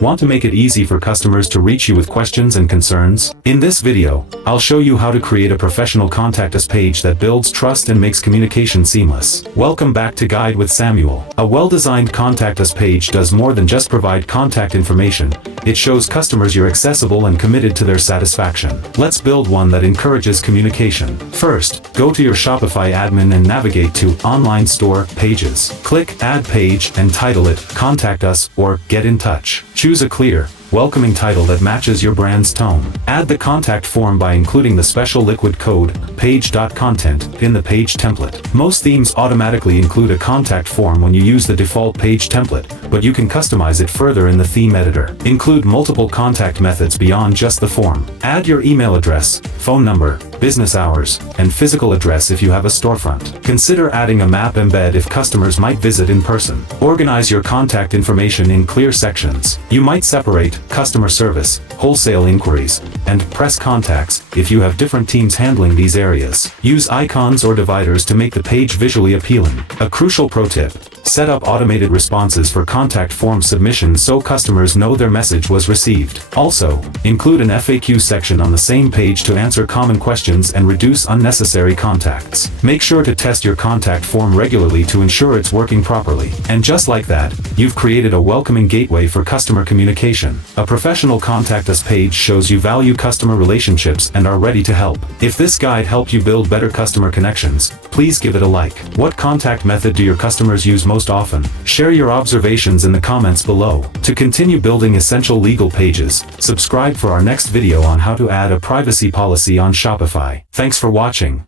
Want to make it easy for customers to reach you with questions and concerns? In this video, I'll show you how to create a professional Contact Us page that builds trust and makes communication seamless. Welcome back to Guide with Samuel. A well-designed Contact Us page does more than just provide contact information. It shows customers you're accessible and committed to their satisfaction. Let's build one that encourages communication. First, go to your Shopify admin and navigate to Online Store Pages. Click Add Page and title it Contact Us or Get in Touch. Choose a clear, welcoming title that matches your brand's tone. Add the contact form by including the special liquid code, page.content, in the page template. Most themes automatically include a contact form when you use the default page template, but you can customize it further in the theme editor. Include multiple contact methods beyond just the form. Add your email address, phone number, business hours, and physical address if you have a storefront. Consider adding a map embed if customers might visit in person. Organize your contact information in clear sections. You might separate customer service, wholesale inquiries, and press contacts if you have different teams handling these areas. Use icons or dividers to make the page visually appealing. A crucial pro tip: set up automated responses for contact form submissions so customers know their message was received. Also, include an FAQ section on the same page to answer common questions and reduce unnecessary contacts. Make sure to test your contact form regularly to ensure it's working properly. And just like that, you've created a welcoming gateway for customer communication. A professional Contact Us page shows you value customer relationships and are ready to help. If this guide helped you build better customer connections, please give it a like. What contact method do your customers use most often? Share your observations in the comments below. To continue building essential legal pages, subscribe for our next video on how to add a privacy policy on Shopify. Thanks for watching.